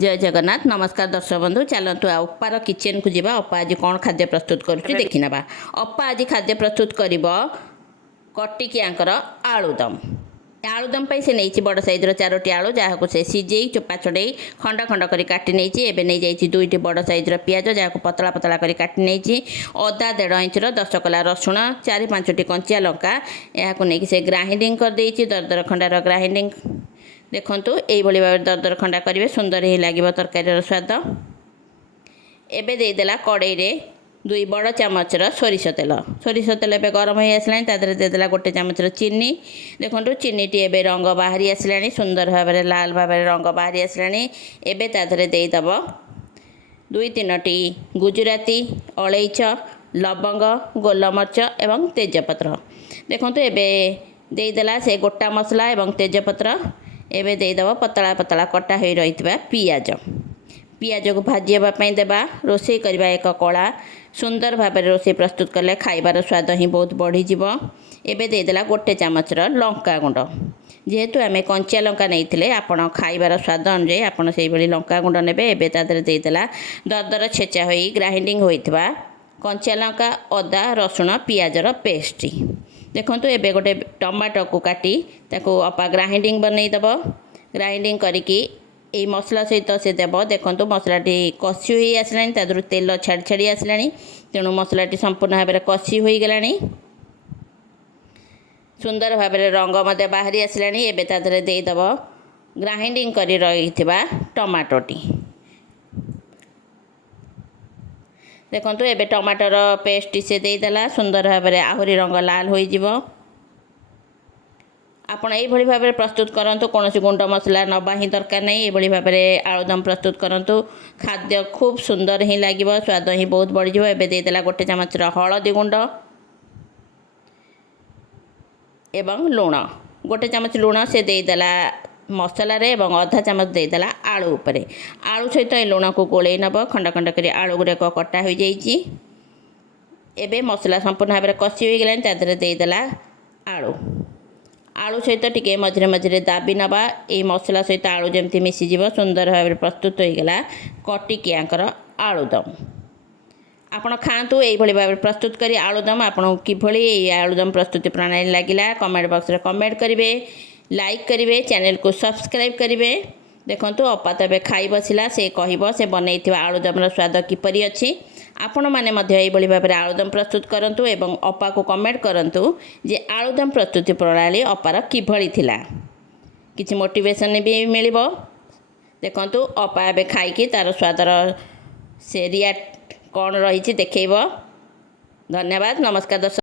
जय जगन्नाथ नमस्कार दर्शक बंधु चलतु अपार किचन को जीवा अपा आज कौन खाद्य प्रस्तुत कर देखी ना अपा आज खाद्य प्रस्तुत कर कटिकियांकर आलुदम आलुदम से नहीं बड़ साइज्र 4टी आलू जहाँ को से सीझे चोपा छड़े खंड खंड कर काटी नहीं एवं नहीं जाइए 2टी बड़ साइज्र पिज जहाँ को पतला पतला कर काटी नहीं अदा 1.5 इंचर 10 कला रसुण 4-5टी कंचिया लंका यहाँ नहीं से ग्राइंडिंग कर देती दरदर खंडार ग्राइंडिंग देखूँ यही भाव दरदर खंडा करेंगे सुंदर ही लगे तरकारी स्वाद एवं देदेला कड़ई रे 2 बड़ चामचर सोरिष तेल एवं गरम हो आसला तादेह देदेला 1 चामचर चीनी देखो चीनीटी एवं रंग बाहरी आसला सुंदर भाव लाल भाव रंग बाहरी आसला एवं तादेह देदेव 2-3टी गुजराती अलैच लवंग गोलमर्च एवं तेजपत्र देखो एवं देदेला से गोटा मसला एवं तेजपत्र एवं देदेव पतला पतला कटा हो रही पियाज को भाजीवाई देवा रोसे करवा एक कला सुंदर भाव रोसे प्रस्तुत कले खाइबार स्वाद ही बहुत बढ़ीज एवं देदेला 1 चामचर लंका गुंड जेहेतु आम कंचिया लंका नहीं आपण खाइबार स्वाद अनुजाई आपड़ से लंका गुंड ने एवं तादेह देदेला दरदर छेचा हो ग्राइंडिंग होता कंचिया लंका अदा रसुण पियाजर पेस्ट देखो एवं गोटे टमाटो को काटी ताको अपा ग्राइंडिंग बनईदेव ग्राइंडिंग करिकी ये मसला सहित से देव देखो मसलाटी कषि हो आसला तादर तेल छाड़ी छाड़ी आसला तेणु मसलाटी संपूर्ण भाव में कषि हो गला सुंदर भाव में रंग मत बाहरी आसला एवं तादेह देदेव ग्राइंडिंग कर रही टमाटोटी देखो एवं टमाटर पेस्ट से देदेला सुंदर भाव में आहरी रंग लाल हो आपण यही भाव में प्रस्तुत करूँ कौन गुंड मसला नवा ही दरकार नहीं ये भाव में आलुदम प्रस्तुत करूँ खाद्य खूब सुंदर ही लगे स्वाद ही बहुत बढ़ जाए एवं देदेला 1 चामचर हलदी गुंड एवं लुण 1 चामच लुण से देदेला मसला रे एवं आधा चामच देदेला आलू उपरे आलू सहित ये लुण को गोले नब खंड खंड कर आलू गुड़ाक कटा हो जाइए एवं मसला संपूर्ण भाव में कषि हो गला तादेह देदेला आलू आलू सहित टिके मझे मझे दाबी नवा ये मसला सहित आलू जमती मिसीज सुंदर भाव में प्रस्तुत होगा कटिकियांकर आलुदम आपण खातु यही भाव में प्रस्तुत करी आलुदम आपको किभली आलुदम प्रस्तुति प्रणाली लगिला कमेंट बॉक्स रे कमेंट करेंगे लाइक करेंगे चैनल को सब्सक्राइब करेंगे देखो अपा तो खाई बसला से कह से बनई आलुदम स्वाद किपरि अच्छी आपण मैंने यही भाव में आलुदम प्रस्तुत करूँ एवं अपा को कमेंट करूँ जे आलुदम प्रस्तुति प्रणाली अपार किभली थिला किछि मोटिवेशन भी मिल देखु अपा ए खाई तार स्वादर से रिएक्ट कौन रही देखब धन्यवाद नमस्कार दर्शक।